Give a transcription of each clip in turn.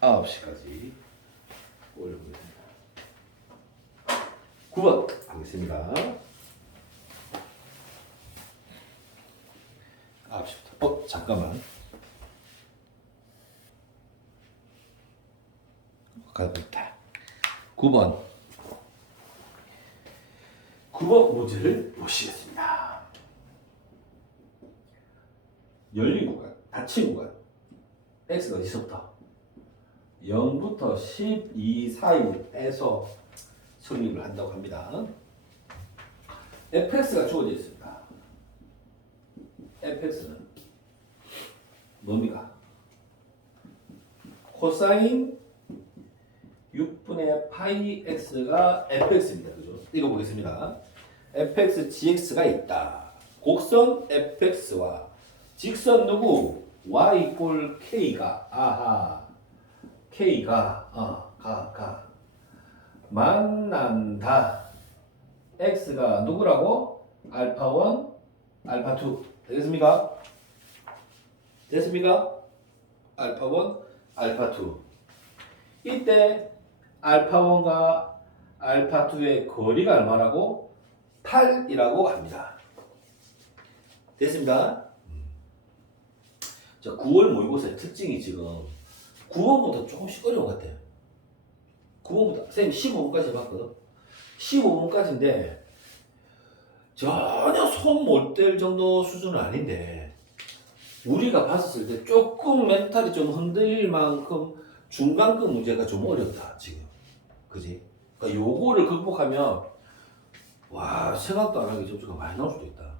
9시까지 올려보겠습니다. 9번 하겠습니다. 9시부터. 잠깐만. 가겠다. 9번. 9번 문제를 보시겠습니다. 열린 구간, 닫힌 구간. x가 어디서부터? 0부터 12 사이에서 성립을 한다고 합니다. fx가 주어져 있습니다. fx는 뭡니까? 코사인 6분의 파이 x가 fx입니다. 그죠? 읽어보겠습니다. fx gx가 있다. 곡선 fx와 직선 누구? y 이꼴 k가 k가 만난다. x가 누구라고? 알파1, 알파2. 되겠습니까? 됐습니까? 알파1, 알파2. 이때 알파1과 알파2의 거리가 얼마라고? 8이라고 합니다. 됐습니다? 자, 9월 모의고사의 특징이 지금 9번부터 조금씩 어려운 것 같아요. 9번부터 선생님 15번까지 해봤거든. 15번까지인데 전혀 손 못 댈 정도 수준은 아닌데 우리가 봤었을 때 조금 멘탈이 좀 흔들릴 만큼 중간급 문제가 좀 어렵다 지금. 그지? 그러니까 요거를 극복하면 와 생각도 안 하게 점수가 많이 나올 수도 있다.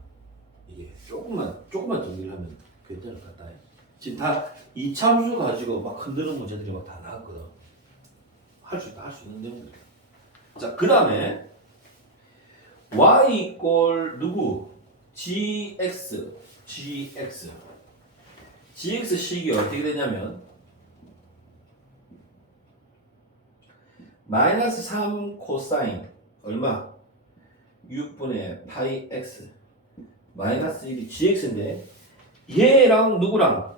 이게 조금만 정리를 하면 괜찮을 것 같다. 지금 다 이참수 가지고 막 흔드는 문제들이 막 다 나왔거든. 할 수 있는 내용들. 자, 그 다음에 y 이꼴 누구? gx 식이 어떻게 되냐면 마이너스 3 코사인 얼마? 6분의 파이 x 마이너스 1이 gx인데 얘랑 누구랑?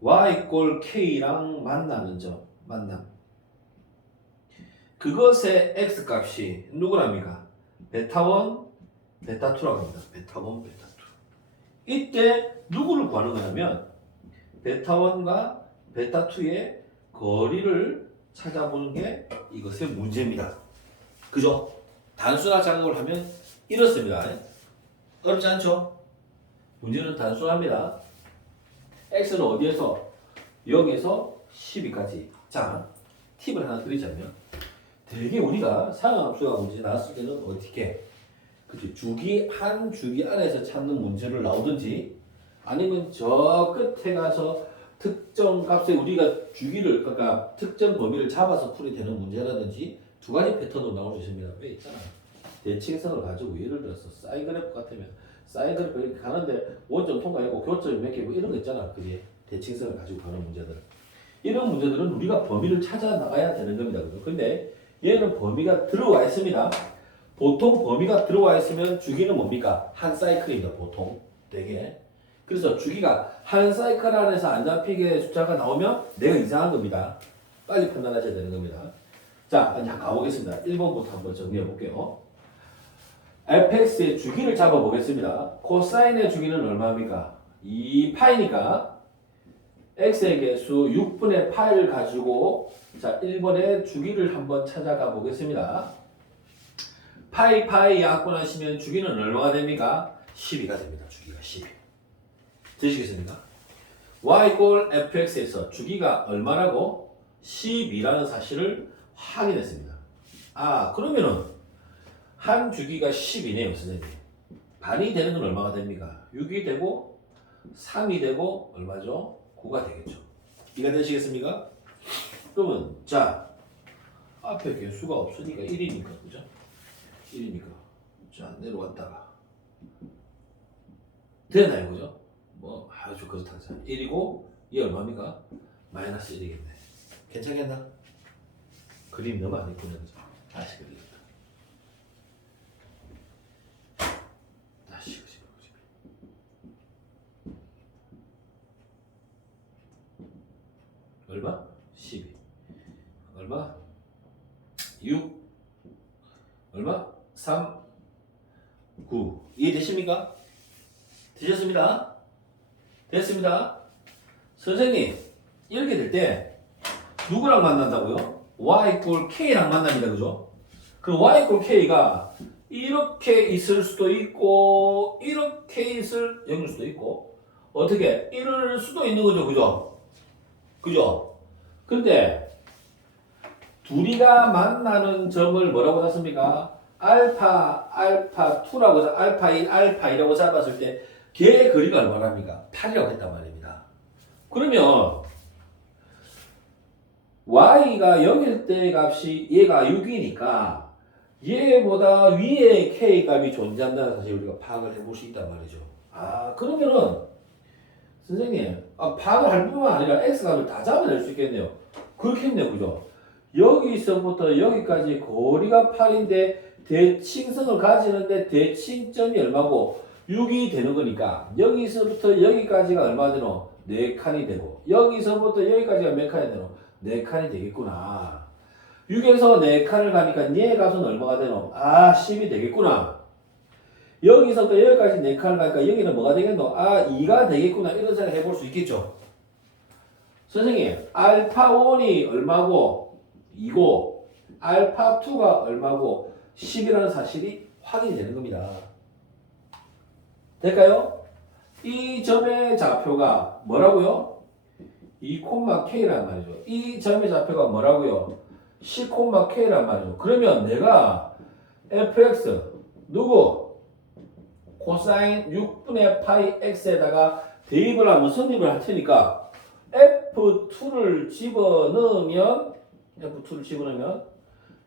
y 이꼴 k랑 만나는 점 만남. 그것의 x 값이 누구랍니까? 베타1, 베타2라고 합니다. 베타1, 베타2. 이때 누구를 구하는 거냐면 베타1과 베타2의 거리를 찾아보는 게 이것의 문제입니다. 그죠? 단순화 작업을 하면 이렇습니다. 어렵지 않죠? 문제는 단순합니다. x는 어디에서? 여기에서 12까지. 자, 팁을 하나 드리자면 되게 우리가 상하함수가 문제 나왔을 때는 어떻게 그치? 한 주기 안에서 찾는 문제를 나오든지 아니면 저 끝에 가서 특정 값에 우리가 주기를 그러니까 특정 범위를 잡아서 풀이 되는 문제라든지 두 가지 패턴으로 나올 수 있습니다. 왜 있잖아. 대칭성을 가지고 예를 들어서 사이그래프 같으면 사이그래프 이렇게 가는데 원점 통과했고 교점이 몇 개고 이런 거 있잖아. 그게 대칭성을 가지고 가는 문제들. 이런 문제들은 우리가 범위를 찾아 나가야 되는 겁니다. 근데 얘는 범위가 들어와 있습니다. 보통 범위가 들어와 있으면 주기는 뭡니까? 한 사이클입니다. 보통 되게. 그래서 주기가 한 사이클 안에서 안 잡히게 숫자가 나오면 내가 이상한 겁니다. 빨리 판단하셔야 되는 겁니다. 자, 이제 가보겠습니다. 1번부터 한번 정리해 볼게요. fx의 주기를 잡아 보겠습니다. 코사인의 주기는 얼마입니까? 2파이니까 x의 개수 6분의 파이를 가지고 자 1번의 주기를 한번 찾아가 보겠습니다. 파이 약분하시면 주기는 얼마가 됩니까? 12가 됩니다. 주기가 12. 되시겠습니까? y 이꼴 fx에서 주기가 얼마라고? 12라는 사실을 확인했습니다. 아 그러면은 한 주기가 10이네요. 선생님. 반이 되는 건 얼마가 됩니까? 6이 되고 3이 되고 얼마죠? 9가 되겠죠. 이해가 되시겠습니까? 그러면 자 앞에 개수가 없으니까 1이니까 그죠? 1이니까 자 내려왔다가 되나요 그죠? 뭐 아주 그렇다. 1이고 이 얼마입니까? 마이너스 1이겠네. 괜찮겠나? 그림 너무 안 예쁘네 그죠? 다시 그리겠다. 다시 그리고 얼마? 12. 얼마? 6. 얼마? 3. 9. 이해되십니까? 되셨습니다? 됐습니다. 선생님, 이렇게 될 때 누구랑 만난다고요? y 꼴 k랑 만납니다. 그죠? 그 y 꼴 k가 이렇게 있을 수도 있고 이렇게 있을 여길 수도 있고 어떻게 이럴 수도 있는 거죠. 그죠? 그죠? 근데 둘이가 만나는 점을 뭐라고 잡습니까? 알파 2라고 해서 알파 1, 알파 2라고 잡았을 때 걔의 거리가 얼마랍니까? 8이라고 했단 말입니다. 그러면 y가 0일 때 값이 얘가 6이니까 얘보다 위에 k 값이 존재한다는 사실을 우리가 파악을 해볼 수 있단 말이죠. 아, 그러면은 선생님, 파악을 할 뿐만 아니라 x 값을 다 잡아낼 수 있겠네요. 그렇겠네요. 그죠? 여기서부터 여기까지 거리가 8인데 대칭성을 가지는데 대칭점이 얼마고 6이 되는 거니까 여기서부터 여기까지가 얼마 되노? 4칸이 되고 여기서부터 여기까지가 몇 칸이 되노? 4칸이 되겠구나. 6에서 4칸을 가니까 얘 값은 얼마가 되노? 10이 되겠구나. 여기서부터 여기까지 4칸을 가니까 여기는 뭐가 되겠노? 2가 되겠구나. 이런 생각 해볼 수 있겠죠. 선생님, 알파 1이 얼마고 2고 알파 2가 얼마고 10이라는 사실이 확인이 되는 겁니다. 될까요? 이 점의 좌표가 뭐라고요? 2,k란 말이죠. 이 점의 좌표가 뭐라고요? 10,k란 말이죠. 그러면 내가 fx 누구? 코사인 6분의 파이 x에다가 대입을 하면 성립을 할 테니까 f2를 집어넣으면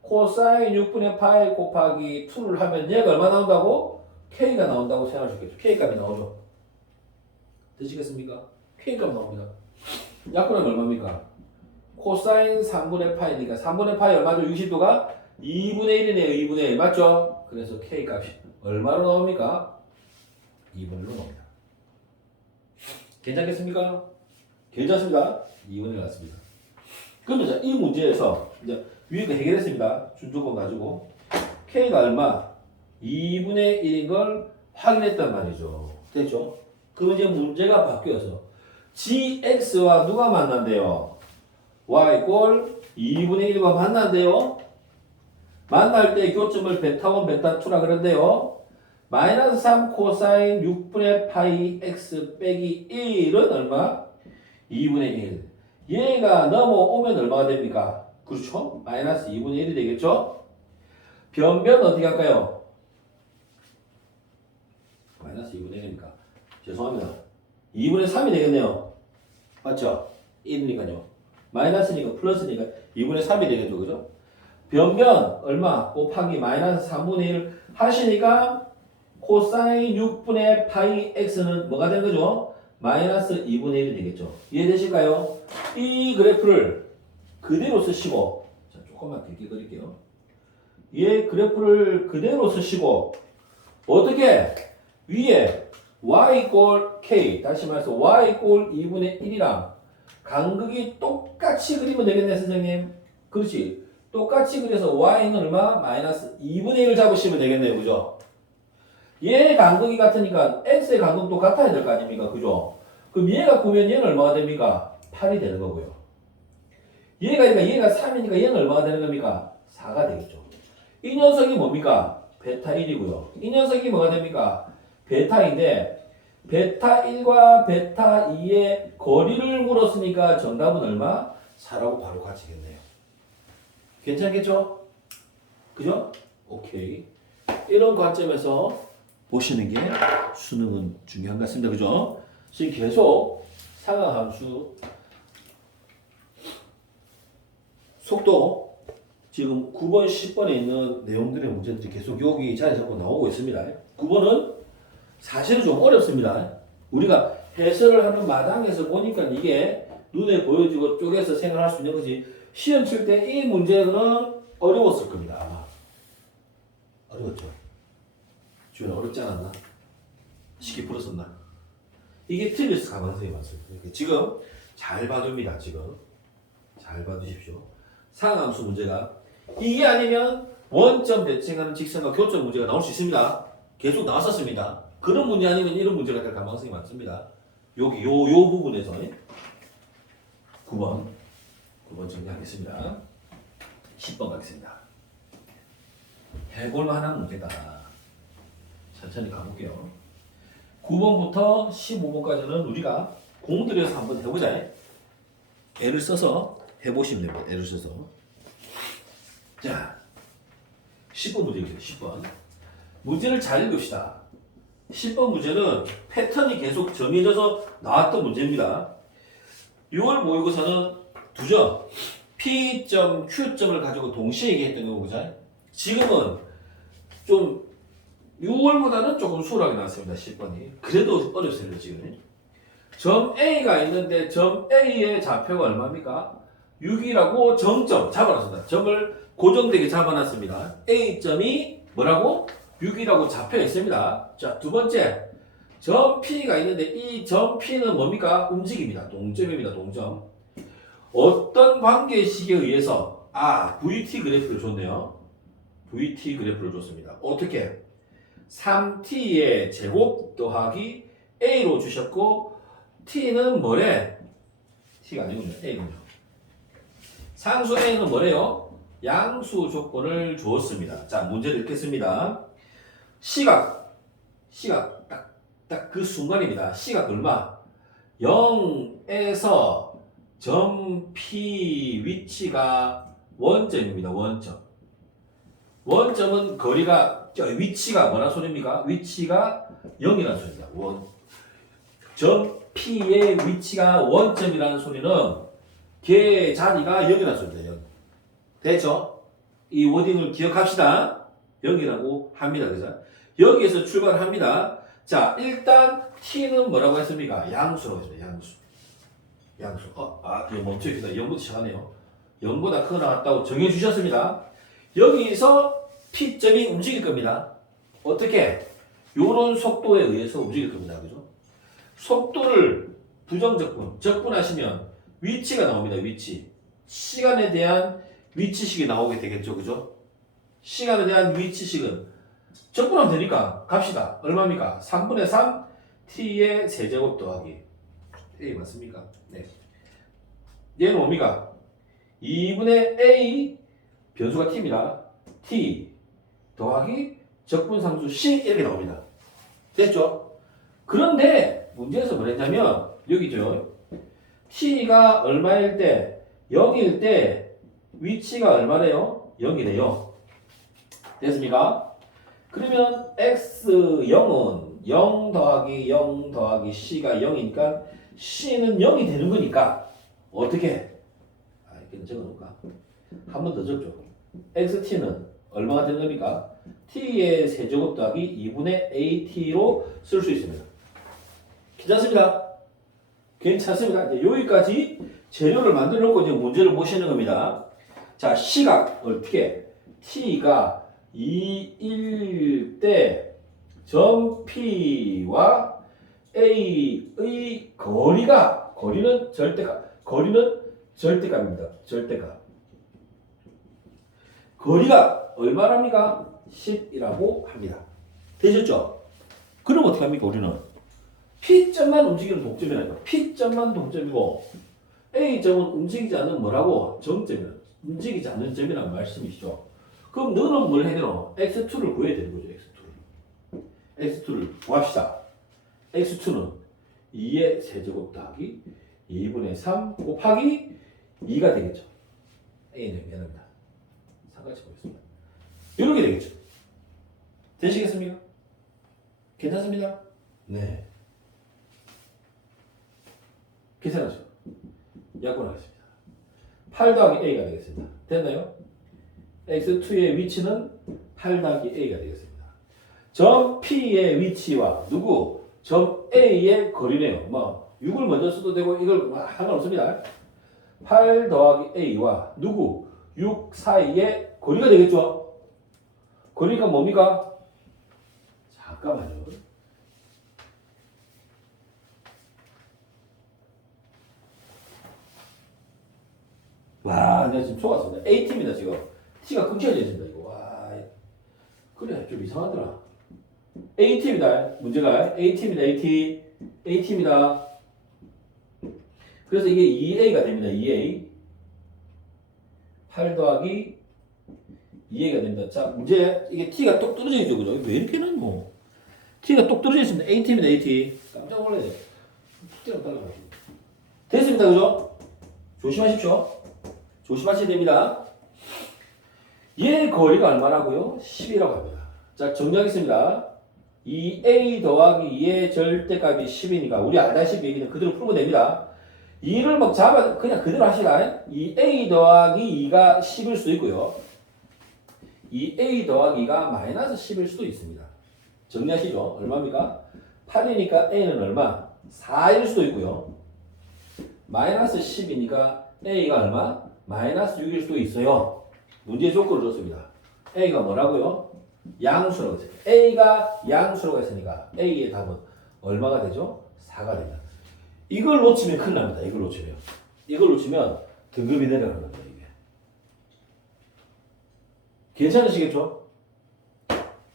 코사인 6분의 파이 곱하기 2를 하면 얘가 얼마 나온다고? k가 나온다고 생각할 수 있겠죠. k 값이 나오죠. 되시겠습니까? k 값 나옵니다. 약분하면 얼마입니까? 코사인 3분의 파이니까 3분의 파이 얼마죠? 60도가 2분의 1이네요. 2분의 1 맞죠? 그래서 k 값이 얼마로 나옵니까? 2분의 1로 나옵니다. 괜찮겠습니까? 괜찮습니다. 2분의 1 나왔습니다. 그러면 자, 이 문제에서 이제 위에 거 해결했습니다. 준조건 가지고 k가 얼마? 2분의 1인 걸 확인했단 말이죠. 됐죠? 그럼 이제 문제가 바뀌어서 gx와 누가 만난대요? y 꼴 2분의 1과 만난대요. 만날 때 교점을 베타1, 베타2라 그런데요. 마이너스 3 코사인 6분의 파이 x 빼기 1은 얼마? 2분의 1. 얘가 넘어오면 얼마가 됩니까? 그렇죠? 마이너스 2분의 1이 되겠죠? 변변 어떻게 할까요? 마이너스 2분의 1이니까 죄송합니다. 2분의 3이 되겠네요. 맞죠? 1이니까요. 마이너스니까 플러스니까 2분의 3이 되겠죠. 그죠? 변변 얼마? 곱하기 마이너스 3분의 1 하시니까 코사인 6분의 파이 x는 뭐가 된 거죠? 마이너스 2분의 1이 되겠죠. 이해되실까요? 이 그래프를 그대로 쓰시고 자, 조금만 길게 그릴게요. 얘 그래프를 그대로 쓰시고 어떻게? 위에 y 꼴 k 다시 말해서 y 꼴 2분의 1이랑 간극이 똑같이 그리면 되겠네 선생님. 그렇지. 똑같이 그려서 y는 얼마? 마이너스 2분의 1을 잡으시면 되겠네요. 그죠? 얘 간극이 같으니까 x의 간극도 같아야 될 거 아닙니까? 그죠? 그럼 얘가 9면 얘는 얼마가 됩니까? 8이 되는 거고요. 얘가 3이니까 얘는 얼마가 되는 겁니까? 4가 되겠죠. 이 녀석이 뭡니까? 베타 1이고요. 이 녀석이 뭐가 됩니까? 베타인데 베타 1과 베타 2의 거리를 물었으니까 정답은 얼마? 4라고 바로 가지겠네요. 괜찮겠죠? 그죠? 오케이. 이런 관점에서 보시는 게 수능은 중요한 것 같습니다. 그죠? 지금 계속 상하함수 속도 지금 9번, 10번에 있는 내용들의 문제들이 계속 여기 자리 잡고 나오고 있습니다. 9번은 사실은 좀 어렵습니다. 우리가 해설을 하는 마당에서 보니까 이게 눈에 보여지고 쪼개서 생각할 수 있는 거지 시험 칠 때 이 문제는 어려웠을 겁니다. 아마 어려웠죠. 주변에 어렵지 않았나? 쉽게 풀었었나? 이게 틀릴 가능성이 많습니다. 지금 잘 봐둡니다. 지금 잘 잘 봐주십시오. 상함수 문제가 이게 아니면 원점 대칭하는 직선과 교점 문제가 나올 수 있습니다. 계속 나왔었습니다. 그런 문제 아니면 이런 문제가 될 가능성이 많습니다. 여기 요 부분에서 9번 정리하겠습니다. 10번 가겠습니다. 해볼 만한 문제다. 천천히 가볼게요. 9번부터 15번까지는 우리가 공 들여서 한번 해보자. 애를 써서 해보시면 됩니다. 애를 써서. 자, 10번 문제입니다. 10번. 문제를 잘 읽읍시다. 10번 문제는 패턴이 계속 정해져서 나왔던 문제입니다. 6월 모의고사는 두 점, P점, Q점을 가지고 동시에 얘기했던 거보자. 지금은 좀 6월보다는 조금 수월하게 나왔습니다. 10번이. 그래도 어렵습니다. 지금. 점 A가 있는데 점 A의 좌표가 얼마입니까? 6이라고 정점 잡아놨습니다. 점을 고정되게 잡아놨습니다. A점이 뭐라고? 6이라고 잡혀 있습니다. 자, 두 번째. 점 P가 있는데 이 점 P는 뭡니까? 움직입니다. 동점입니다. 동점. 어떤 관계식에 의해서 VT 그래프를 줬네요. VT 그래프를 줬습니다. 어떻게? 3t의 제곱 더하기 a로 주셨고 t는 뭐래? t가 아니군요. a군요. 상수 a는 뭐래요? 양수 조건을 주었습니다. 자, 문제를 읽겠습니다. 시각 딱 그 순간입니다. 시각 얼마? 0에서 점 P 위치가 원점입니다. 원점은 거리가 위치가 뭐라 소리입니까? 위치가 0이라는 소리입니다. 점 P의 위치가 원점이라는 소리는 걔 자리가 0이라는 소리입니다. 0. 됐죠? 이 워딩을 기억합시다. 0이라고 합니다. 그죠? 여기에서 출발합니다. 자, 일단 T는 뭐라고 했습니까? 양수라고 했습니다. 양수. 이거 멈춰있습니다. 0부터 시작하네요. 0보다 크게 나왔다고 정해주셨습니다. 여기서 P점이 움직일 겁니다. 어떻게? 요런 속도에 의해서 움직일 겁니다. 그죠? 속도를 부정적분, 적분하시면 위치가 나옵니다. 위치. 시간에 대한 위치식이 나오게 되겠죠. 그죠? 시간에 대한 위치식은 적분하면 되니까 갑시다. 얼마입니까? 3분의 3 t의 세제곱 더하기 a 맞습니까? 네. 얘는 뭡니까? 2분의 a 변수가 t입니다. t 더하기 적분상수 c 이렇게 나옵니다. 됐죠? 그런데 문제에서 뭐랬냐면 여기죠. t가 얼마일 때 0일 때 위치가 얼마래요? 0이래요. 됐습니까? 그러면 x0은 0 더하기 0 더하기 c가 0이니까 c는 0이 되는 거니까 어떻게? 이렇게 적어놓을까? 한 번 더 적죠. xt는 얼마가 되는 겁니까? t의 세제곱 더하기 2분의 at로 쓸 수 있습니다. 괜찮습니다. 괜찮습니다. 이제 여기까지 재료를 만들어 놓고 이제 문제를 보시는 겁니다. 자, 시각 어떻게? t가 2일 때 점 P와 A의 거리는 절대값입니다. 절대값. 거리가 얼마랍니까? 10이라고 합니다. 되셨죠? 그럼 어떻게 합니까? 우리는 P점만 움직이는 동점이라니까. P점만 동점이고 A점은 움직이지 않는 뭐라고? 정점이라. 움직이지 않는 점이라는 말씀이시죠. 그럼 너는 뭘 해야 되노? x2를 구해야 되는 거죠. x2를 구합시다. x2는 2의 세제곱 더하기 2분의 3 곱하기 2가 되겠죠. a는 미안합니다. 상같이 보겠습니다. 이렇게 되겠죠. 되시겠습니까? 괜찮습니다? 네. 계산하죠. 약분하겠습니다. 8 더하기 a가 되겠습니다. 됐나요? x2의 위치는 8 더하기 a가 되겠습니다. 점 P의 위치와 누구? 점 A의 거리네요. 6을 먼저 써도 되고 이걸 상관없습니다. 8 더하기 a와 누구? 6 사이의 거리가 되겠죠? 거리가 뭡니까? 잠깐만요. 와, 내가 지금 속았습니다. A팀이다, 지금. T가 끊겨져진다, 이거. 와, 그래, 좀 이상하더라. A팀이다, 문제가. A팀이다, AT. A팀이다. 그래서 이게 2A가 됩니다, 2A. 8 더하기 2A가 됩니다. 자, 문제, 이게 T가 똑 떨어져 있죠, 그죠? 왜 이렇게 넣노? T가 똑 떨어져 있습니다. A팀이다, AT. 깜짝 놀라야 돼. T랑 달라가지고. 됐습니다, 그죠? 조심하십시오. 조심하셔야 됩니다. 얘 거리가 얼마라고요? 10이라고 합니다. 자, 정리하겠습니다. 2A 더하기 2의 절대값이 10이니까 우리 알다시피 얘기는 그대로 풀면 됩니다. 2를 막 잡아 그냥 그대로 하시라. 2A 더하기 2가 10일 수도 있고요. 2A 더하기 2가 마이너스 10일 수도 있습니다. 정리하시죠. 얼마입니까? 8이니까 A는 얼마? 4일 수도 있고요. 마이너스 10이니까 A가 얼마? 마이너스 6일 수도 있어요. 문제 조건을 줬습니다. A가 뭐라고요? 양수라고 했어요. A가 양수라고 했으니까 A의 답은 얼마가 되죠? 4가 됩니다. 이걸 놓치면 큰일 납니다. 이걸 놓치면. 이걸 놓치면 등급이 내려갑니다. 이게. 괜찮으시겠죠?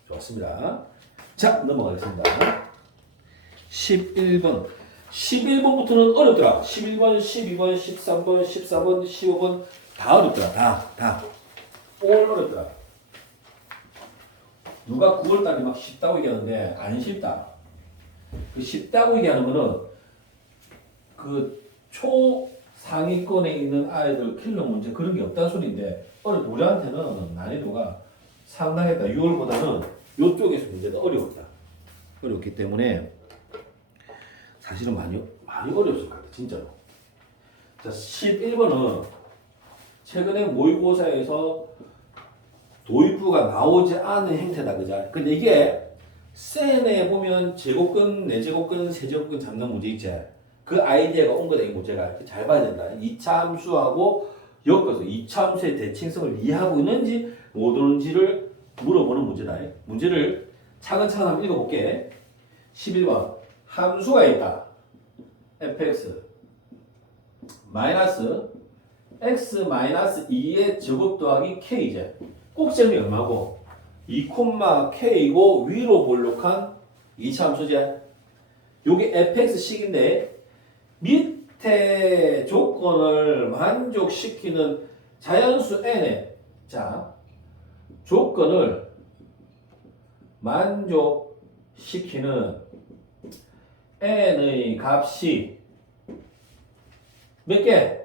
좋습니다. 자, 넘어가겠습니다. 11번. 11번부터는 어렵더라. 11번, 12번, 13번, 14번, 15번 다 어렵더라. 다. 올 어렵더라. 누가 9월달에 막 쉽다고 얘기하는데 안 쉽다. 그 쉽다고 얘기하는 거는 그 초상위권에 있는 아이들 킬러 문제 그런 게 없다는 소리인데 우리한테는 난이도가 상당했다. 6월보다는 이쪽에서 문제가 어려웠다. 어렵기 때문에 사실은 많이 어려웠을 것 같아. 진짜로. 자, 11번은 최근에 모의고사에서 도입부가 나오지 않은 형태다. 그죠? 근데 이게 센에 보면 제곱근, 내제곱근, 세제곱근 잡는 문제 있지. 그 아이디어가 온 거다. 이 문제가. 잘 봐야 된다. 2차 함수하고 엮어서 2차 함수의 대칭성을 이해하고 있는지 모르는지를 물어보는 문제다. 문제를 차근차근 한번 읽어볼게. 11번. 함수가 있다. fx 마이너스 x 마이너스 2의 제곱 더하기 k제. 꼭지점이 얼마고? 2,k이고 위로 볼록한 2차 함수제. 요게 fx식인데 밑에 조건을 만족시키는 자연수 n에 자 조건을 만족시키는 n의 값이 몇 개?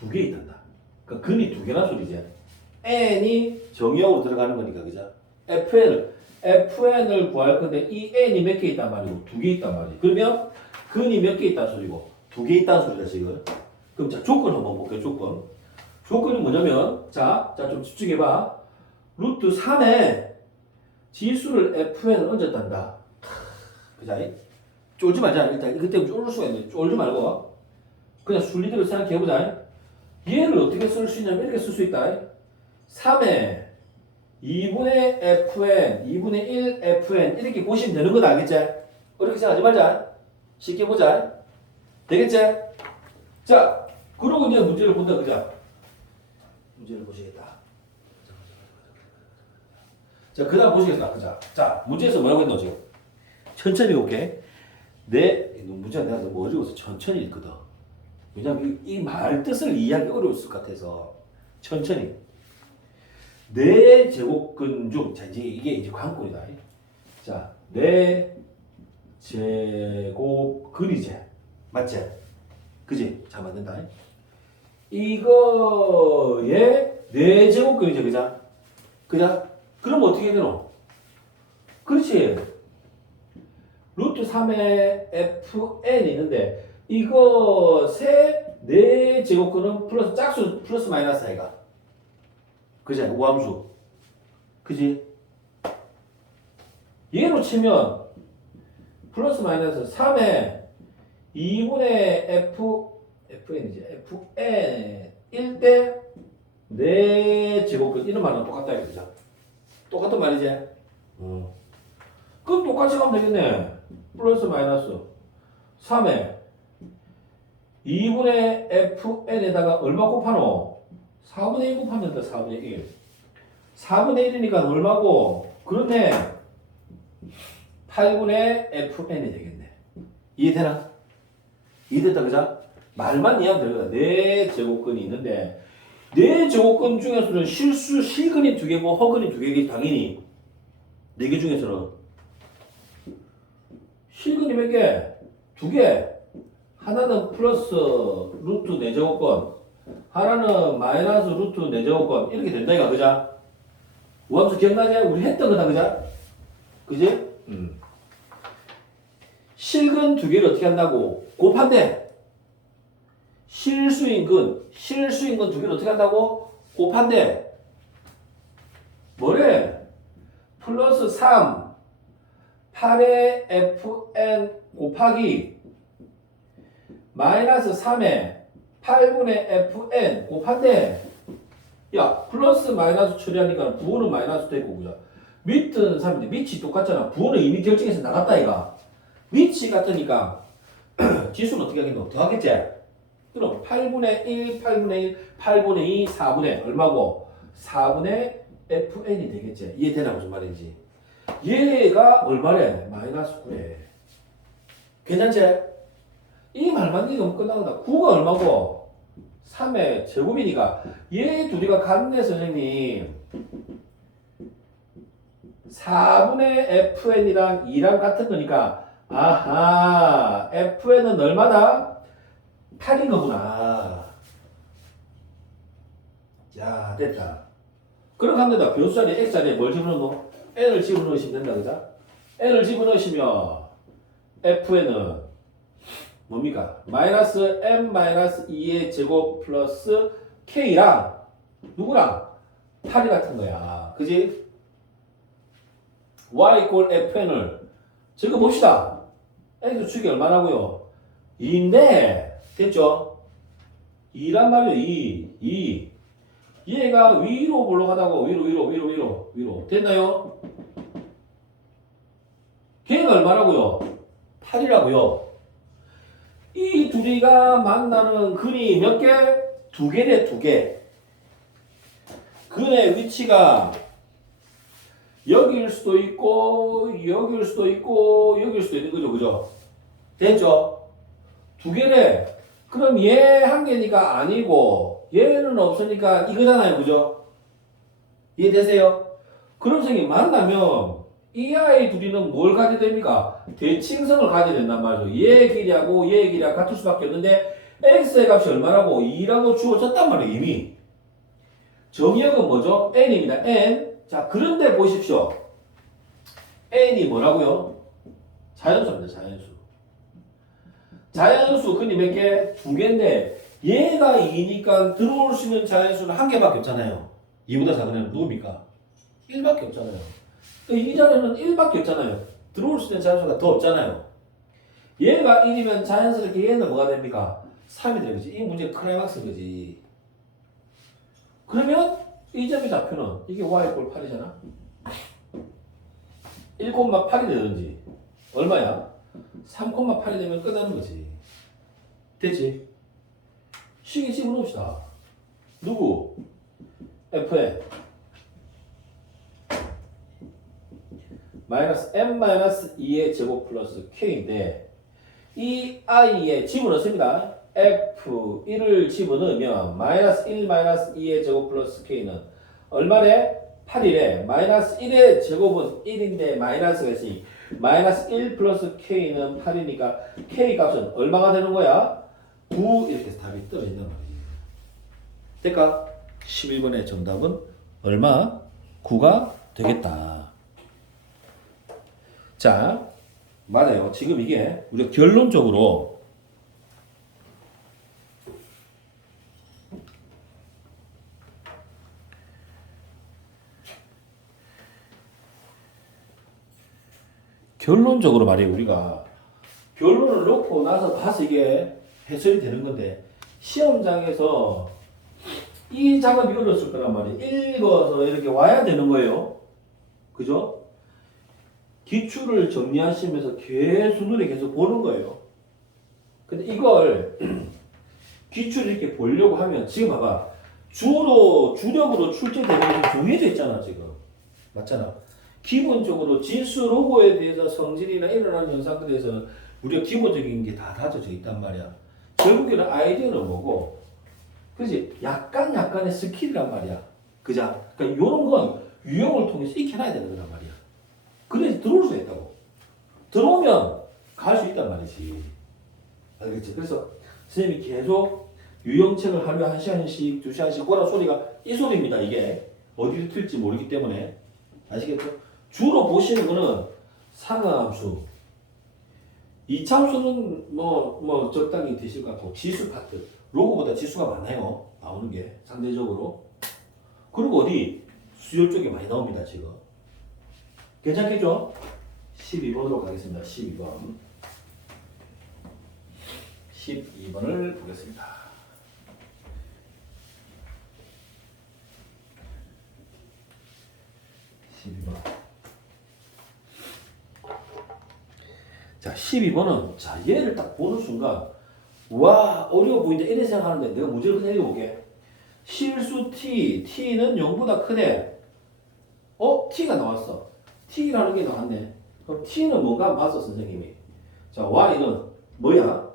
2개 있단다. 그러니까 근이 2개나 소리지. n이 정의역으로 들어가는 거니까, 그죠? fn을 구할 건데 이 n이 몇 개 있단 말이고 2개 있단 말이지. 그러면 근이 몇 개 있다는 소리고 2개 있다는 소리다 지금. 그럼 자 조건 한번 볼게요. 조건이 뭐냐면 좀 집중해봐. 루트 3에 지수를 fn을 얹었단다. 그자? 쫄지 말자. 일단 그때 쫄을 수가 있는데 쫄지 말고 그냥 순리대로 생각해보자. 얘를 어떻게 쓸 수 있냐면 이렇게 쓸 수 있다. 3에 2분의 fn, 2분의 1 fn 이렇게 보시면 되는 건 알겠지? 어렵게 생각하지 말자. 쉽게 보자. 되겠지? 자, 그러고 이제 문제를 본다, 그자? 문제를 보시겠다. 자, 그 다음 보시겠다, 그자? 자, 문제에서 뭐라고 했노, 지금? 천천히 볼게. 문제가 내가 너무 어려워서 천천히 읽거든. 왜냐면 이 말 뜻을 이해하기 어려울 것 같아서 천천히. 네 제곱근 중, 자, 이게 이제 관건이다. 자, 네 제곱근이제. 맞지? 그지? 잘 맞는다. 이거에 네 제곱근이제, 그자? 그자? 그럼 어떻게 되노? 그렇지. 루트 3에 fn이 있는데, 이것의 네 제곱근은 플러스, 짝수 플러스 마이너스 아이가. 그지? 우함수. 그지? 얘로 치면 플러스 마이너스 3에 2분의 fn이지. fn 1대 4 제곱근. 이런 말은 똑같다 이거죠. 똑같은 말이지? 그럼 똑같이 가면 되겠네. 플러스 마이너스 3에 2분의 fn에다가 얼마 곱하노? 4분의 1 곱하면 된다. 4분의 1. 4분의 1이니까 얼마고? 그렇네. 8분의 fn이 되겠네. 이해되나? 이해됐다, 그자? 말만 이해하면 되는 거다. 네 제곱근이 있는데, 네 제곱근 중에서는 실근이 2개고 허근이 2개겠지, 당연히. 4개 중에서는. 실근이 몇 개? 2개. 하나는 플러스 루트 4제곱권, 하나는 마이너스 루트 4제곱권. 이렇게 된다, 이거, 그자? 우함수 기억나지? 우리 했던 거다, 그자? 그지? 실근 2개를 어떻게 한다고? 곱한대. 실수인근 2개를 어떻게 한다고? 곱한대. 뭐래? 플러스 3, 8의 fn 곱하기 마이너스 3의 8분의 fn 곱한대. 야, 플러스 마이너스 처리하니까 부호는 마이너스 되고, 그죠? 밑은 3인데 밑이 똑같잖아. 부호는 이미 결정해서 나갔다, 이가. 밑이 같으니까 지수는 어떻게 하겠노? 더하겠지? 그럼 8분의 1, 8분의 1, 8분의 2, 4분의 얼마고? 4분의 fn이 되겠지? 이해되나 무슨 말인지? 얘가 얼마래? 마이너스 9래. 괜찮지? 이 말만 읽으면 끝나거든. 9가 얼마고? 3의 제곱이니까 얘 둘이가 같네, 선생님. 4분의 fn이랑 2랑 같은 거니까, 아하, fn은 얼마다? 8인 거구나. 자, 됐다. 그렇게 하면 된다. 변수 자리에 x 자리에 뭘 집어넣노? n을 집어넣으시면 된다, 그죠? n을 집어넣으시면 fn은 뭡니까? 마이너스 m 마이너스 2의 제곱 플러스 k랑 누구랑? 8이 같은 거야. 그지? y equal fn을 적어 봅시다. x 축이 얼마라고요? 2인데 됐죠? 2란 말이에요. 2. 얘가 위로 올라가다고 위로 됐나요? 걔가 얼마라고요? 8이라고요. 이 둘이가 만나는 근이 몇 개? 2개네, 2개. 근의 위치가 여기일 수도 있고, 여기일 수도 있고, 여기일 수도 있는 거죠, 그죠? 됐죠? 2개래. 그럼 얘 한 개니까 아니고, 얘는 없으니까 이거잖아요, 그죠? 이해되세요? 그럼 선생님 만나면 이 아이 둘이는 뭘 가져야 됩니까? 대칭성을 가져야 된단 말이죠. 얘 길이하고 얘 길이하고 같을 수밖에 없는데 x의 값이 얼마라고? 2라고 주어졌단 말이에요, 이미. 정의역은 뭐죠? n입니다. n. 자, 그런데 보십시오. n이 뭐라고요? 자연수입니다, 자연수. 자연수 근이 몇 개? 2개인데 얘가 2니까 들어올 수 있는 자연수는 1개밖에 없잖아요. 2보다 작은 애는 누굽니까? 1밖에 없잖아요. 이 자리는 1밖에 없잖아요. 들어올 수 있는 자연수가 더 없잖아요. 얘가 1이면 자연스럽게 얘는 뭐가 됩니까? 3이 되는 거지. 이 문제 클라이막스인 거지. 그러면 이 점의 좌표는 이게 y=8이잖아. 1,8이 되든지 얼마야? 3,8이 되면 끝나는 거지. 됐지? 식에 집어넣읍시다. 누구? f에 마이너스 m 마이너스 2의 제곱 플러스 k인데 이 i에 집어넣습니다. f1을 집어넣으면 마이너스 1 마이너스 2의 제곱 플러스 k는 얼마래? 8이래. 마이너스 1의 제곱은 1인데 마이너스가 있으니 마이너스 1 플러스 k는 8이니까 k 값은 얼마가 되는 거야? 9 이렇게 해서 답이 떨어진단 말이지. 될까? 11번의 정답은 얼마? 9가 되겠다. 자, 맞아요. 지금 이게 우리가 결론적으로 말이에요. 우리가 결론을 놓고 나서 봐서 이게 해설이 되는 건데 시험장에서 이 작업이 어렸을 거란 말이에요. 읽어서 이렇게 와야 되는 거예요. 그죠? 기출을 정리하시면서 계속 눈에 계속 보는 거예요. 근데 이걸 기출을 이렇게 보려고 하면 지금 봐봐. 주력으로 출제되는 게 정해져 있잖아, 지금. 맞잖아. 기본적으로 진수 로고에 대해서 성질이나 일어나는 현상들에 대해서 우리가 기본적인 게 다 다져져 있단 말이야. 결국에는 아이디어는 뭐고, 그지? 약간의 스킬이란 말이야. 그자? 그러니까 이런 건 유형을 통해서 익혀놔야 되는 거란 말이야. 그래서 들어올 수 있다고. 들어오면 갈 수 있단 말이지. 알겠지? 그래서 선생님이 계속 유형책을 하루에 1시간씩, 2시간씩 꼬라 소리가 이 소리입니다. 이게 어디를 틀지 모르기 때문에. 아시겠죠? 주로 보시는 거는 상함수. 이참수는 뭐 적당히 되실 것 같고, 지수 파트. 로고보다 지수가 많아요. 나오는 게 상대적으로. 그리고 어디 수열 쪽에 많이 나옵니다. 지금. 괜찮겠죠? 12번으로 가겠습니다. 12번. 12번을 보겠습니다. 자, 12번은 자, 얘를 딱 보는 순간 와, 어려워 보인다 이런 생각하는데 내가 문제를 그냥 읽어볼게. 실수 t는 0보다 크대. t가 나왔어. t라는 게 나왔네. 그럼 t는 뭔가 한번 봤어, 선생님이. 자, y는 뭐야?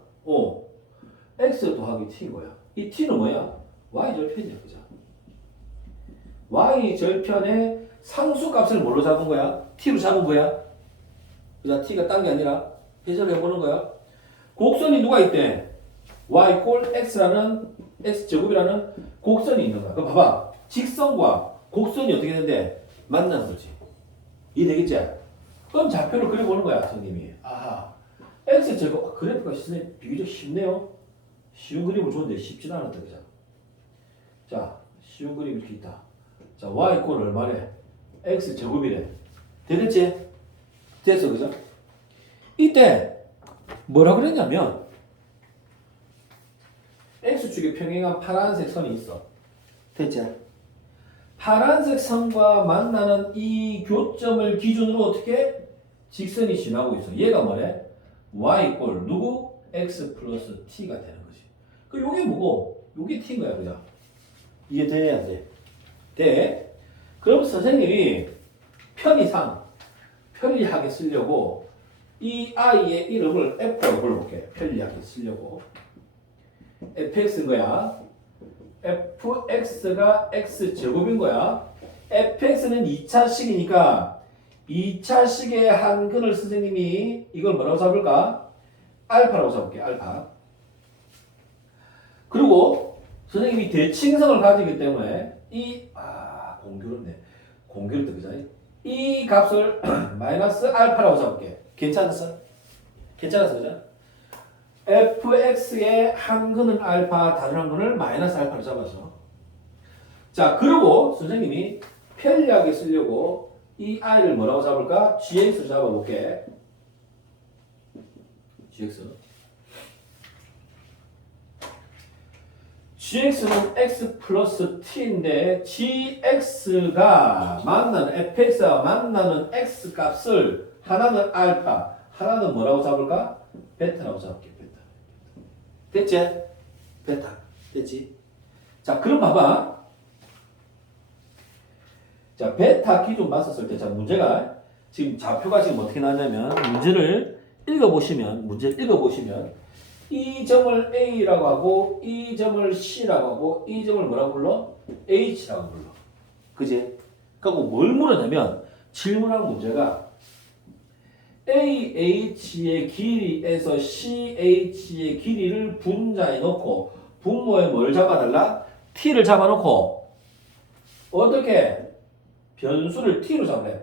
x 더하기 t인 거야. 이 t는 뭐야? y 절편이야, 그죠? y 절편의 상수값을 뭘로 잡은 거야? t로 잡은 거야? 그죠? t가 딴 게 아니라 해석을 해보는 거야. 곡선이 누가 있대? y 꼴 x라는 x제곱이라는 곡선이 있는 거야. 그럼 봐봐. 직선과 곡선이 어떻게 되는데? 만나는 거지. 이해되겠지? 그럼 좌표를 그려보는 거야, 선생님이. 아하. x제곱. 그래프가 선생님 비교적 쉽네요. 쉬운 그림을 줬는데 쉽지는 않았다, 그죠? 자, 쉬운 그림 이렇게 있다. 자, y 꼴 얼마래? x제곱이래. 되겠지? 됐어, 그죠? 이때 뭐라 그랬냐면 x축에 평행한 파란색 선이 있어. 됐지? 파란색 선과 만나는 이 교점을 기준으로 어떻게? 직선이 지나고 있어. 얘가 뭐래? y 꼴 누구? x 플러스 t가 되는 거지. 그 요게 뭐고? 요게 t인 거야, 그죠? 이게 돼야 돼. 돼. 그럼 선생님이 편리하게 쓰려고 이 i의 이름을 f라고 불러볼게. 편리하게 쓰려고. fx인 거야. fx가 x제곱인 거야. fx는 2차식이니까 2차식의 한근을 선생님이 이걸 뭐라고 잡을까? 알파라고 잡을게. 알파. 그리고 선생님이 대칭성을 가지기 때문에 공교롭네. 공교롭다, 그죠? 이 값을 마이너스 알파라고 잡을게. 괜찮았어? 괜찮았어, 그죠? fx의 한근은 알파, 다른 한근을 마이너스 알파로 잡아서. 자, 그리고 선생님이 편리하게 쓰려고 이 i를 뭐라고 잡을까? gx로 잡아볼게. gx는 x 플러스 t인데 gx가 만나는 fx와 만나는 x 값을 하나는 알파, 하나는 뭐라고 잡을까? 베타라고 잡을게. 됐지? 베타. 됐지? 자, 그럼 봐봐. 자, 베타 기준 봤었을 때, 자, 문제가, 지금 좌표가 지금 어떻게 나왔냐면, 문제를 읽어보시면, 이 점을 A라고 하고, 이 점을 C라고 하고, 이 점을 뭐라고 불러? H라고 불러. 그지? 그러니까 뭘 물었냐면, 질문한 문제가, AH의 길이에서 CH의 길이를 분자에 넣고 분모에 뭘 잡아달라? T를 잡아놓고 어떻게? 변수를 T로 잡아요.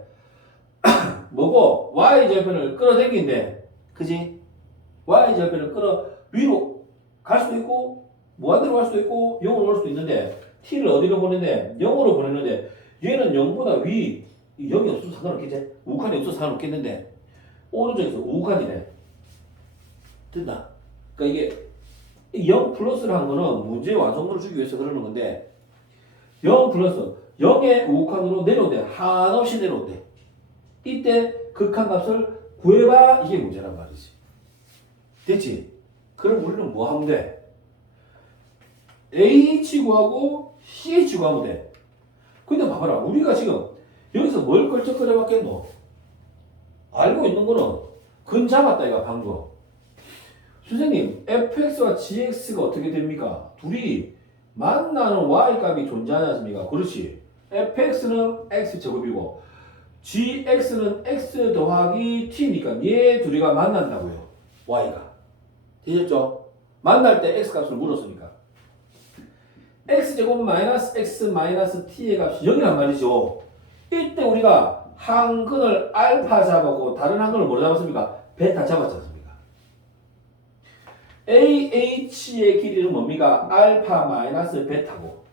뭐고? Y절편을 끌어당긴대. 그지? Y절편을 위로 갈 수도 있고 무한대로 갈 수도 있고 0으로 갈 수도 있는데 T를 어디로 보내는데? 0으로 보내는데 얘는 0보다 위 0이 없어서 상관없겠지? 우칸이 없어서 상관없겠는데 오른쪽에서 우칸이네. 된다. 그러니까 이게 0 플러스를 한 거는 문제의 완성도를 주기 위해서 그러는 건데 0 플러스 0의 우칸으로 내려온대. 한없이 내려온대. 이때 극한값을 구해봐. 이게 문제란 말이지. 됐지? 그럼 우리는 뭐 하면 돼? AH 구하고 CH 구하면 돼. 근데 봐봐라. 우리가 지금 여기서 뭘 걸쩍거려 봤겠노? 알고 있는 거는 근 잡았다 이가 방금. 선생님 fx와 gx가 어떻게 됩니까? 둘이 만나는 y 값이 존재하지 않습니까? 그렇지. fx는 x제곱이고 gx는 x 더하기 t니까 얘 둘이가 만난다고요. y가. 되셨죠? 만날 때 x 값을 물었으니까. x제곱 마이너스 x 마이너스 t의 값이 0이란 말이죠. 이때 우리가 한 근을 알파 잡았고 다른 한 근을 뭐 잡았습니까? 베타 잡았지 않습니까? AH의 길이는 뭡니까? 알파 마이너스 베타고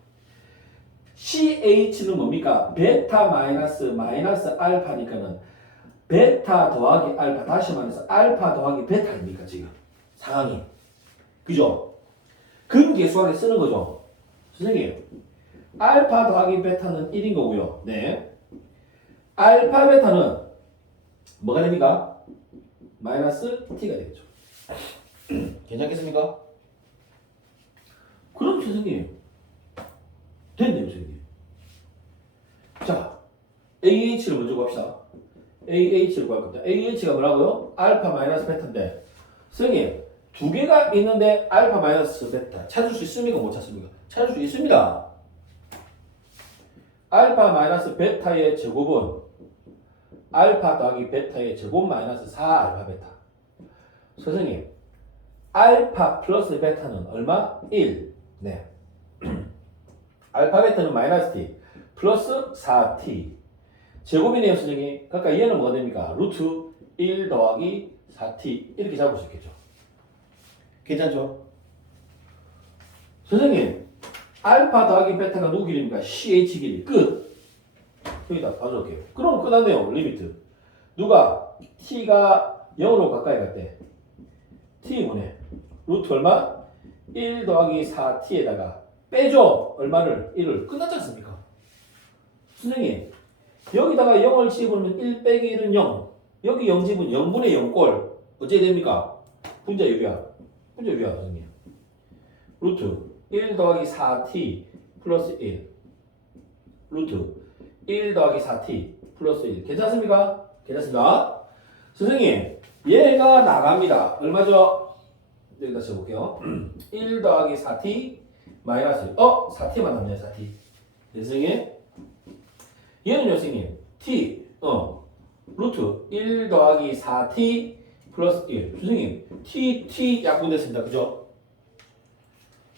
CH는 뭡니까? 베타 마이너스 알파니까는 베타 더하기 알파 다시 말해서 알파 더하기 베타입니까 지금 상황이 그죠? 근계수학에 쓰는 거죠. 선생님 알파 더하기 베타는 1인 거고요. 네. 알파 베타는 뭐가 됩니까? 마이너스 t가 되겠죠. 괜찮겠습니까? 그럼 선생님 됐네요 선생님. 자 AH를 먼저 봅시다. AH를 구할 겁니다. AH가 뭐라고요? 알파 마이너스 베타인데 선생님 두 개가 있는데 알파 마이너스 베타 찾을 수 있습니까? 못 찾습니까? 찾을 수 있습니다. 알파 마이너스 베타의 제곱은 알파 더하기 베타의 제곱 마이너스 4 알파 베타. 선생님 알파 플러스 베타는 얼마? 1. 네. 알파 베타는 마이너스 t 플러스 4t 제곱이네요 선생님. 그러니까 얘는 뭐가 됩니까? 루트 1 더하기 4t 이렇게 잡을 수 있겠죠. 괜찮죠? 선생님 알파 더하기 베타가 누구 길입니까? CH 길이 끝. 여기다 봐줄게요. 그럼 끝났네요. 리미트. 누가 t가 0으로 가까이 갈 때 t 분의 루트 얼마? 1 더하기 4t에다가 빼줘. 얼마를? 1을. 끝났지 않습니까? 선생님 여기다가 0을 집으면 1 빼기 1은 0. 여기 0 집은 0분의 0꼴. 어째 됩니까? 분자 유리야. 분자 유리야 선생님. 루트 1 더하기 4t 플러스 1 루트 1 더하기 4t 플러스 1 괜찮습니까? 괜찮습니다. 선생님 얘가 나갑니다. 얼마죠? 여기다 써볼게요. 1 더하기 4t 마이너스 4t만 남네 4t. 선생님 얘는요 선생님 t 루트 1 더하기 4t 플러스 1 선생님 t 약분됐습니다. 그죠?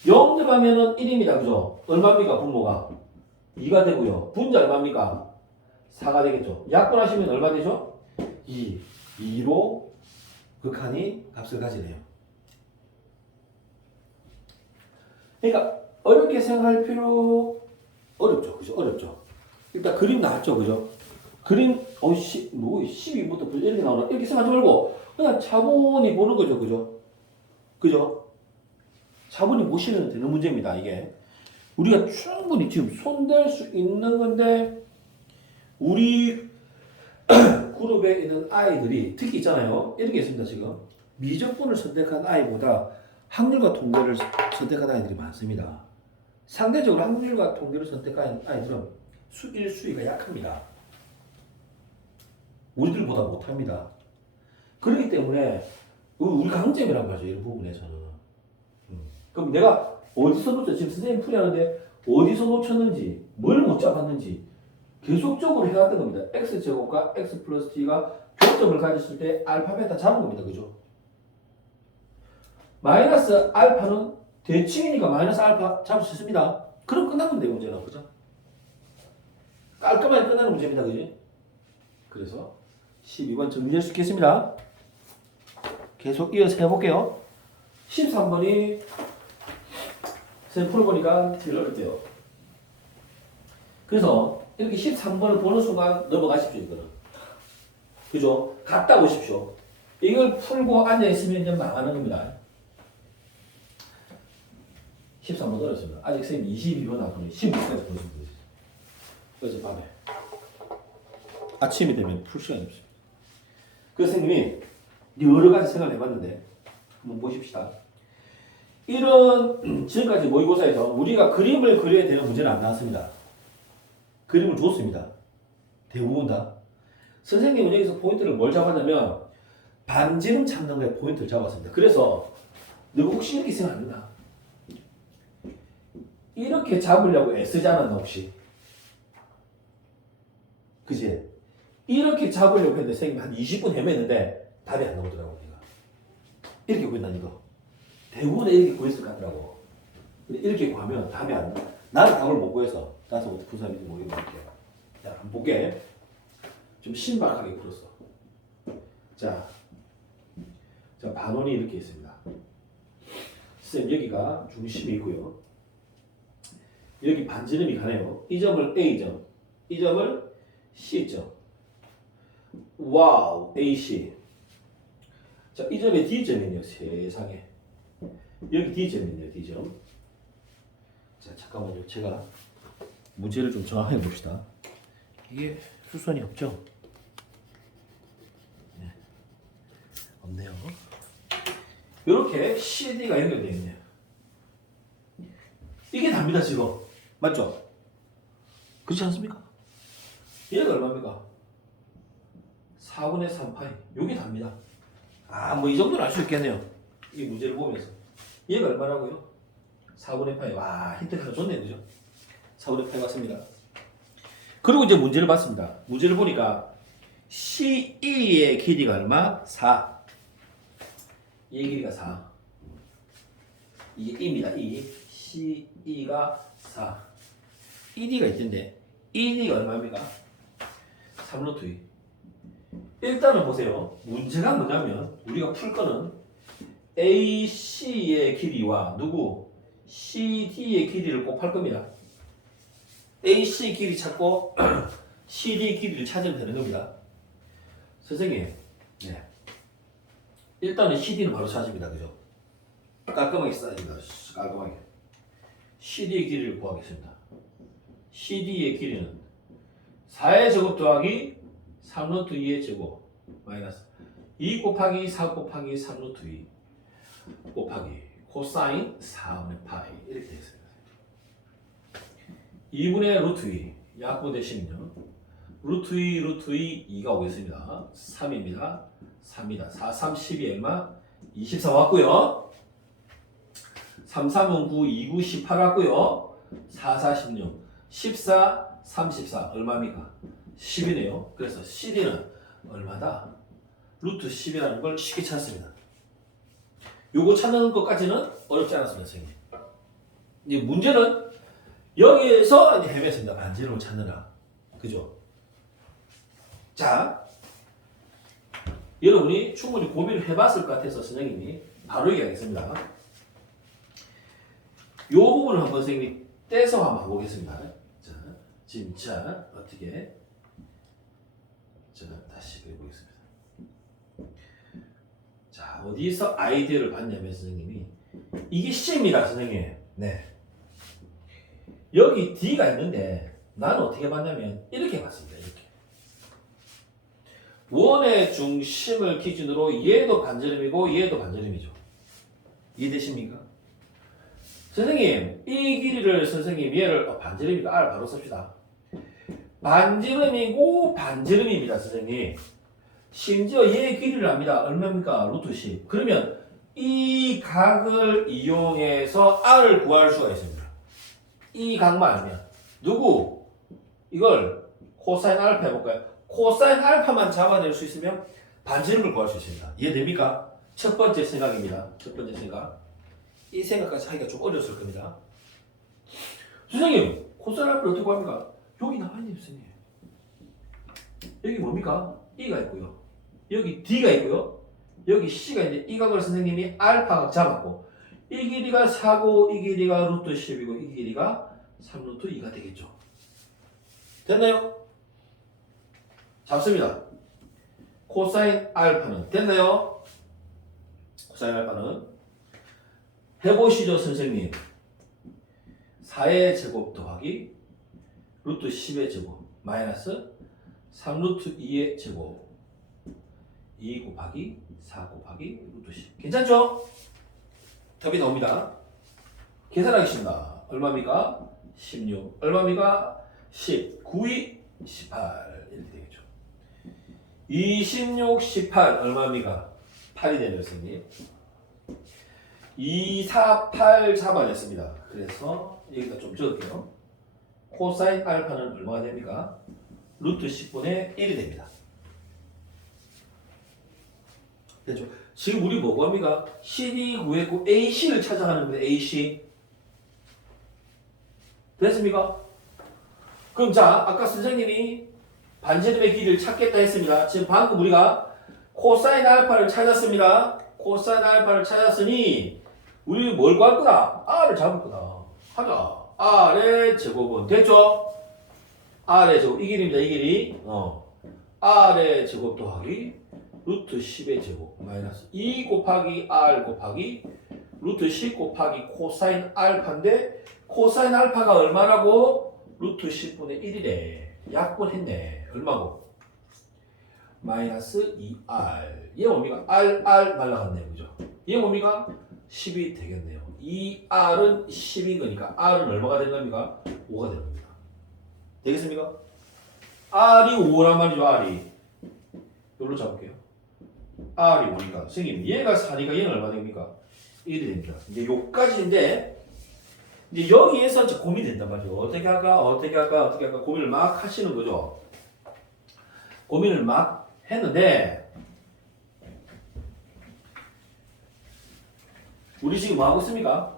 0 더하면은 1입니다. 그죠? 얼마입니까? 분모가 2가 되고요. 분자 얼마입니까? 4가 되겠죠. 약분하시면 얼마 되죠? 2로 극한이 값을 가지네요. 그러니까 어렵게 생각할 필요 어렵죠. 그죠? 어렵죠. 일단 그림 나왔죠. 그죠? 그림 12부터 이렇게 나오나 이렇게 생각하지 말고 그냥 차분히 보는 거죠. 그죠? 그죠? 차분히 보시면 되는 문제입니다. 이게 우리가 충분히 지금 손댈 수 있는 건데 우리 그룹에 있는 아이들이 특히 있잖아요. 이런 게 있습니다. 지금 미적분을 선택한 아이보다 확률과 통계를 선택한 아이들이 많습니다. 상대적으로 확률과 통계를 선택한 아이들은 수위가 약합니다. 우리들보다 못합니다. 그렇기 때문에 우리 강점이란 말이죠. 이런 부분에서는. 그럼 내가 어디서 놓쳤 지금 선생님 풀이하는데 어디서 놓쳤는지 뭘 못 잡았는지 계속적으로 해왔던 겁니다. x제곱과 x 플러스 t가 교점을 가졌을 때 알파 베타 잡은 겁니다. 그죠? 마이너스 알파는 대칭이니까 마이너스 알파 잡을 수 있습니다. 그럼 끝난 건데 문제는. 그죠? 깔끔하게 끝나는 문제입니다. 그지? 그래서 12번 정리할 수 있겠습니다. 계속 이어서 해볼게요. 13번이 선생님 풀어보니까 제일 어렵대요. 그래서 이렇게 13번을 보는 순간 넘어가십시오. 이거는. 그죠? 갔다 오십시오. 이걸 풀고 앉아있으면 이제 망하는 겁니다. 13번 어렵습니다. 아직 선생님 22번 나왔더니 16번까지 보시면 되죠. 어제 밤에. 아침이 되면 풀 시간이 없습니다. 그 선생님이 여러 가지 생각을 해봤는데 한번 보십시다. 이런 지금까지 모의고사에서 우리가 그림을 그려야 되는 문제는 안 나왔습니다. 그림을 줬습니다. 대부분 다. 선생님은 여기서 포인트를 뭘 잡았냐면 반지름 찾는 거에 포인트를 잡았습니다. 그래서 너 혹시 이렇게 생각 안 된다. 이렇게 잡으려고 애쓰지 않았나 혹시? 그지? 이렇게 잡으려고 했는데 선생님이 한 20분 헤맸는데 답이 안 나오더라고 내가. 이렇게 구했다니까. 대부분 이렇게 구했을 것 같더라고. 근데 이렇게 구하면 답이 안 나. 나는 답을 못 구해서 나서 어떻게 푼 사람인지 모르겠는데. 자, 한번 볼게. 좀 신박하게 풀었어. 자, 반원이 이렇게 있습니다. 쌤 여기가 중심이 있고요. 여기 반지름이 가네요. 이 점을 A점, 이 점을 C점. 와우, AC. 자, 이 점에 D점이 있네요. 세상에. 여기 D점이 있네요. D점. 자, 잠깐만요. 제가 문제를 좀 정확하게 봅시다. 이게 수선이 없죠? 네. 없네요. 이렇게 CD가 연결되어 있네요. 이게 답니다, 지금. 맞죠? 그렇지 않습니까? 얘가 얼마입니까? 4분의 3파이. 요게 답니다. 아, 뭐 이 정도는 알 수 있겠네요. 이 문제를 보면서. 얘가 얼마라고요? 4분의 파이. 와, 힌트 하나 줬네, 그죠? 4분의 파이 맞습니다. 그리고 이제 문제를 봤습니다. 문제를 보니까 C2의 길이가 얼마? 4. 얘 길이가 4. 이게 2입니다. 2. C2가 4. ED가 있던데 ED가 얼마입니까? 3루트 2. 일단은 보세요. 문제가 뭐냐면 우리가 풀 거는 AC의 길이와 누구? CD의 길이를 곱할 겁니다. AC 길이 찾고 CD 길이를 찾으면 되는 겁니다. 선생님, 네. 일단은 CD는 바로 찾습니다. 그죠? 깔끔하게 써야됩니다. 깔끔하게. CD의 길이를 구하겠습니다. CD의 길이는 4의 제곱 더하기 3루트 2의 제곱 마이너스 2 곱하기 4 곱하기 3루트 2 곱하기 코사인 4분의 파이 이렇게 되어 있습니다. 2분의 루트 2 약분 대신은요. 루트 2 루트 2 2가 오겠습니다. 3입니다. 3이다. 4, 3, 12 얼마? 24 왔고요. 3, 3은 9, 2, 9, 18 왔고요. 4, 4, 16 14, 34 얼마입니까? 10이네요. 그래서 CD는 얼마다? 루트 10이라는 걸 쉽게 찾습니다. 요거 찾는 것까지는 어렵지 않았습니다, 선생님. 이제 문제는 여기에서 이제 헤맸습니다. 반지름을 찾느라. 그죠? 자, 여러분이 충분히 고민을 해봤을 것 같아서 선생님이 바로 얘기하겠습니다. 요 부분을 한번 선생님이 떼서 한번 보겠습니다. 자, 진짜 어떻게? 제가 다시 해보겠습니다. 자, 어디서 아이디어를 봤냐면 선생님이 이게 C입니다, 선생님. 네. 여기 D가 있는데 나는 어떻게 봤냐면 이렇게 봤습니다. 이렇게. 원의 중심을 기준으로 얘도 반지름이고 얘도 반지름이죠. 이해되십니까? 선생님, 이 길이를 선생님 얘를 반지름이니까 R 바로 씁시다. 반지름이고 반지름입니다, 선생님. 심지어 얘 길이를 압니다. 얼마입니까? 루트 10. 그러면 이 각을 이용해서 R을 구할 수가 있습니다. 이 각만 알면. 누구? 이걸 코사인 알파 해볼까요? 코사인 알파만 잡아낼 수 있으면 반지름을 구할 수 있습니다. 이해됩니까? 첫 번째 생각입니다. 첫 번째 생각. 이 생각까지 하기가 좀 어려웠을 겁니다. 선생님, 코사인 알파를 어떻게 구합니까? 여기 나와 있네요, 선생님. 여기 뭡니까? E가 있고요. 여기 D가 있고요. 여기 C가 있는데 이 각을 선생님이 알파각 잡았고 이 길이가 4고 이 길이가 루트 10이고 이 길이가 3루트 2가 되겠죠. 됐나요? 잡습니다. 코사인 알파는 됐나요? 코사인 알파는 해보시죠, 선생님. 4의 제곱 더하기 루트 10의 제곱 마이너스 3루트 2의 제곱 2 곱하기 4 곱하기 루트 10. 괜찮죠? 답이 나옵니다. 계산하겠습니다. 얼마입니까? 16. 얼마입니까? 10. 9이 18. 이렇게 되겠죠. 26, 18 얼마입니까? 8이 되네요, 선생님. 2, 4, 8 잡아냈습니다. 그래서 여기다 좀 적을게요. 코사인 알파는 얼마가 됩니까? 루트 10분의 1이 됩니다. 됐죠? 지금 우리 뭐고 합니까? CD 구했고 AC를 찾아가는 거예요. AC. 됐습니까? 그럼 자, 아까 선생님이 반지름의 길이를 찾겠다 했습니다. 지금 방금 우리가 코사인 알파를 찾았습니다. 코사인 알파를 찾았으니 우리 뭘 구할 거다? R을 잡을 거다. 하자. R의 제곱은 됐죠? R의 제곱 이 길입니다. 이 길이. R의 제곱 더하기 루트 10의 제곱 마이너스 2 곱하기 R 곱하기 루트 10 곱하기 코사인 알파인데 코사인 알파가 얼마라고? 루트 10분의 1이래. 약분했네. 얼마고? 마이너스 2R. 얘 뭡니까? R 날라갔네요. 그죠? 얘 뭡니까? 10이 되겠네요. 2R은 10인 거니까 R은 얼마가 되는 겁니까? 5가 되는 겁니다. 되겠습니까? R이 5란 말이죠. R이. 이걸로 잡을게요. R이 5니까 선생님 얘가 4니까 얘는 얼마 됩니까? 1이 됩니다. 이제 요까지인데 이제 여기에서 이제 고민이 된단 말이죠. 어떻게 할까 고민을 막 하시는 거죠. 고민을 막 했는데 우리 지금 뭐 하고 있습니까?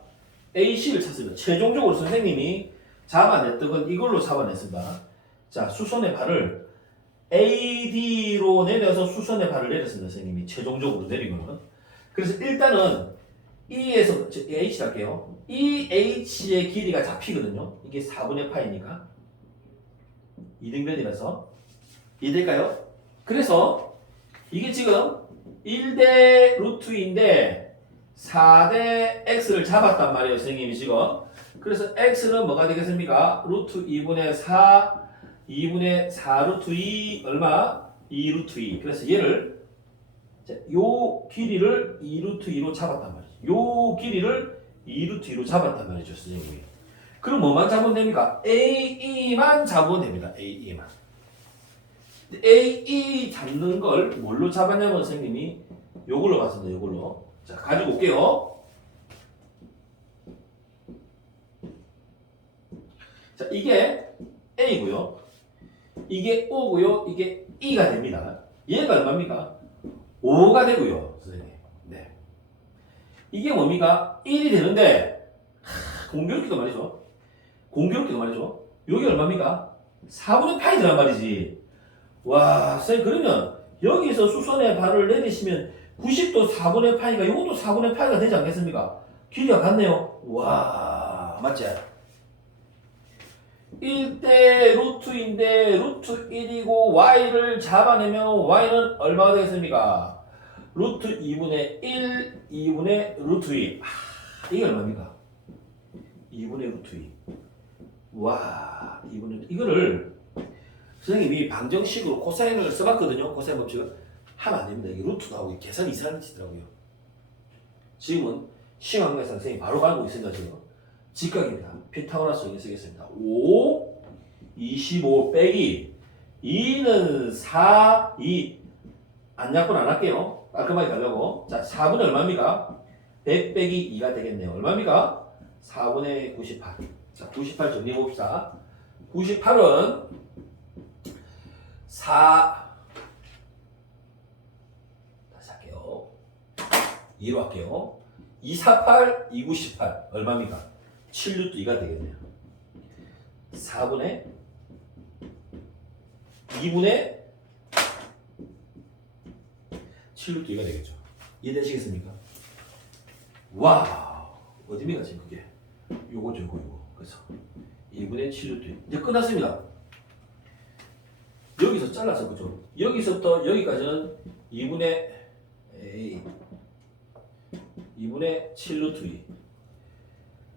AC를 찾습니다. 최종적으로 선생님이 잡아냈던 건 이걸로 잡아냈습니다. 자, 수선의 발을 AD로 내려서 수선의 발을 내렸습니다. 선생님이 최종적으로 내린 거는. 그래서 일단은 E에서 H 할게요. EH의 길이가 잡히거든요. 이게 4분의 파이니까. 이등변이라서. 이해될까요? 그래서 이게 지금 1대 루트 2인데 4대 X를 잡았단 말이에요. 선생님이 지금. 그래서 X는 뭐가 되겠습니까? 루트 2분의 4 2분의 4 루트 2 얼마? 2 루트 2. 그래서 얘를 요 길이를 2 루트 2로 잡았단 말이죠. 요 길이를 2 루트 2로 잡았단 말이죠. 선생님이. 그럼 뭐만 잡으면 됩니까? AE만 잡으면 됩니다. AE만. AE 잡는 걸 뭘로 잡았냐면 선생님이 요걸로 봤습니다. 요걸로. 자, 가지고 올게요. 자, 이게 A고요. 이게 O고요. 이게 E가 됩니다. 얘가 얼마입니까? 5가 되고요. 선생님. 네. 이게 뭡니까? 1이 되는데 공교롭게도 말이죠. 여기 얼마입니까? 4분의 파이 드란 말이지. 와, 선생님 그러면 여기서 수선의 발을 내리시면 90도 4분의 파이가 이것도 4분의 파이가 되지 않겠습니까? 길이가 같네요. 와, 맞지? 1대 루트인데 루트 1이고 y를 잡아내면 y는 얼마가 되겠습니까? 루트 2분의 1, 2분의 루트 2. 이게 얼마입니까? 2분의 루트 2. 와, 2분의 이거를 선생님이 방정식으로 코사인을 써봤거든요. 코사인 법칙을 하면 안 됩니다. 이게 루트 나오고 계산 이상이시더라고요. 지금은 시험학과에서 선생님이 바로 가고 있습니다. 지금 직각입니다. 피타고라스 여기 쓰겠습니다. 5, 25 빼기 2는 4, 2 안 약분 안 할게요. 깔끔하게 가려고. 자, 4분의 얼마입니까? 100 빼기 2가 되겠네요. 얼마입니까? 4분의 98. 자, 98 정리해 봅시다. 98은 4 다시 할게요. 2로 할게요. 248, 298 얼마입니까? 7루트 2가 되겠네요. 4분의 2분의 7루트 2가 되겠죠. 이해되시겠습니까? 와우, 어디입니까 지금 그게? 요거죠, 요거. 그래서 2분의 7루트 2. 이제 끝났습니다. 여기서 잘라서 그죠? 여기서부터 여기까지는 2분의 7루트 2.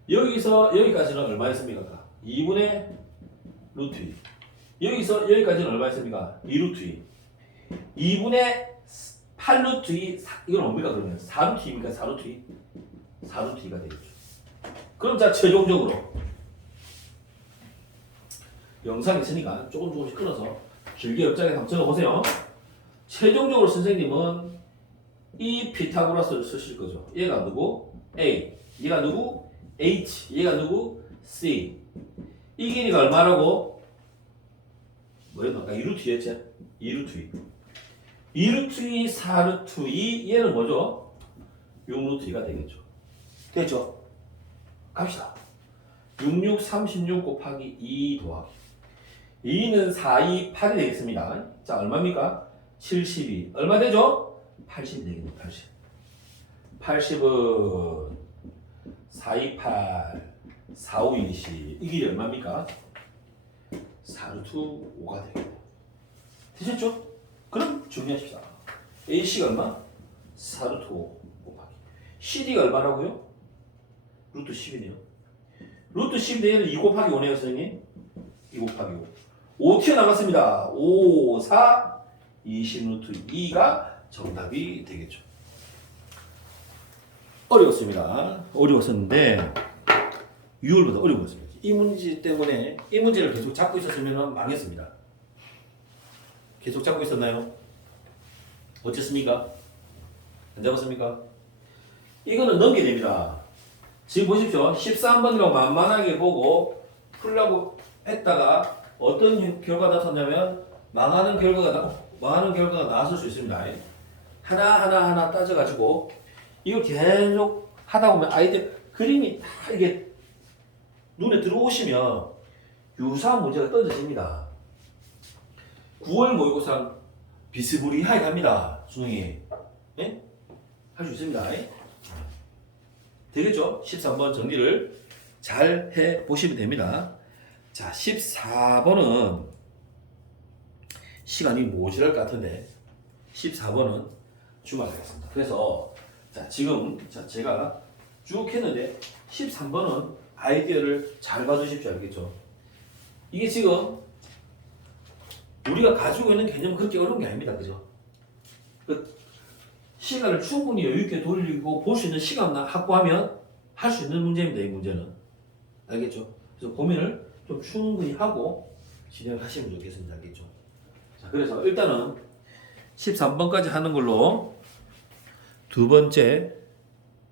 여기서 여기까지는 얼마였습니까? 2분의 루트 2. 여기서 여기까지는 얼마였습니까? 2루트 2. 2분의 8루트 2. 이건 뭡니까 그러면? 4루트 2입니까? 4루트 2. 4루트 2가 되겠죠. 그럼 자 최종적으로 영상 있으니까 조금씩 끊어서 길게 옆장에 한번 적어보세요. 최종적으로 선생님은 이 피타고라스를 쓰실 거죠. 얘가 누구? A. 얘가 누구? H. 얘가 누구? C. 이 길이가 얼마라고? 뭐였나? 아까 2루트 2였지? 2루트 2. 2루트 2, 4루트 2. 얘는 뭐죠? 6루트 2가 되겠죠. 됐죠? 갑시다. 66, 36 곱하기 2 더하기 2는 4, 2, 8이 되겠습니다. 자, 얼마입니까? 72. 얼마 되죠? 80이 되겠네, 80. 80은 4, 2, 8, 4, 5, 1, 2. 이 길이 얼마입니까? 4루트 5가 되겠네. 되셨죠? 그럼 정리하십시다. AC가 얼마? 4루트 5 곱하기. CD가 얼마라고요? 루트 10이네요. 루트 10 내에는 2 곱하기 5네요, 선생님. 2 곱하기 5. 5 튀어나갔습니다. 5, 4, 20 루트 2가 정답이 되겠죠. 어려웠습니다. 어려웠었는데 유월보다 어려웠습니다. 이 문제 때문에 이 문제를 계속 잡고 있었으면 망했습니다. 계속 잡고 있었나요? 어쨌습니까? 안 잡았습니까? 이거는 넘겨야 됩니다. 지금 보십시오. 13번이라고 만만하게 보고 풀려고 했다가 어떤 결과가 나타나면 망하는 결과가 나왔을 수 있습니다. 하나 따져가지고 이걸 계속 하다 보면 아이들 그림이 다 이게 눈에 들어오시면 유사한 문제가 떠져집니다. 9월 모의고사 비스무리하게 합니다. 수능이. 예? 할 수 있습니다. 되겠죠? 13번 정리를 잘 해보시면 됩니다. 자, 14번은 시간이 모자랄 것 같은데 14번은 주말 하겠습니다. 그래서 자, 지금 제가 쭉 했는데 13번은 아이디어를 잘 봐주십시오. 알겠죠? 이게 지금 우리가 가지고 있는 개념은 그렇게 어려운 게 아닙니다. 그죠? 시간을 충분히 여유있게 돌리고 볼 수 있는 시간 확보하면 할 수 있는 문제입니다. 이 문제는. 알겠죠? 그래서 고민을 좀 충분히 하고 진행을 하시면 좋겠습니다. 알겠죠? 자, 그래서 일단은 13번까지 하는 걸로 두 번째